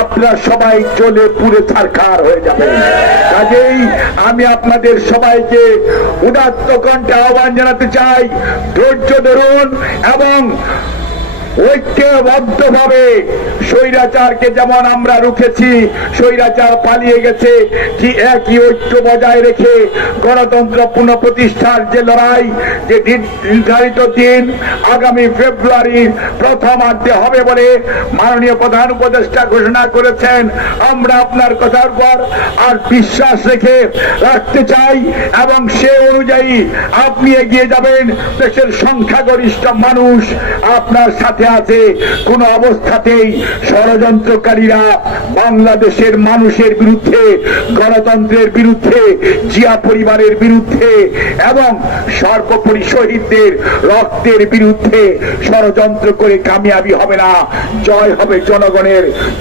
আপনারা সবাই জ্বলে পুড়ে ছারখার হয়ে যাবেন। কাজেই আমি আপনাদের সবাইকে উদাত্ত কণ্ঠে আহ্বান জানাতে চাই, ধৈর্য ধরুন এবং ঐক্যবদ্ধভাবে স্বৈরাচারকে যেমন আমরা রুখেছি, স্বৈরাচার পালিয়ে গেছে, ঠিক একই ঐক্য বজায় রেখে গণতন্ত্র পুনঃপ্রতিষ্ঠার যে লড়াই, যে নির্ধারিত দিন আগামী ফেব্রুয়ারির প্রথমার্ধে হবে বলে মাননীয় প্রধান উপদেষ্টা ঘোষণা করেছেন, আমরা আপনার কথার উপর আর বিশ্বাস রেখে রাখতে চাই এবং সে অনুযায়ী আপনি এগিয়ে যাবেন। দেশের সংখ্যাগরিষ্ঠ মানুষ আপনার সাথে আছে। কোন অবস্থাতেই ষড়যন্ত্রকারীরা বাংলাদেশের মানুষের বিরুদ্ধে, গণতন্ত্রের বিরুদ্ধে, জিয়া পরিবারের বিরুদ্ধে এবং সর্বোপরি শহীদদের রক্তের বিরুদ্ধে ষড়যন্ত্র করে কামিয়াবি হবে না। জয় হবে জনগণের,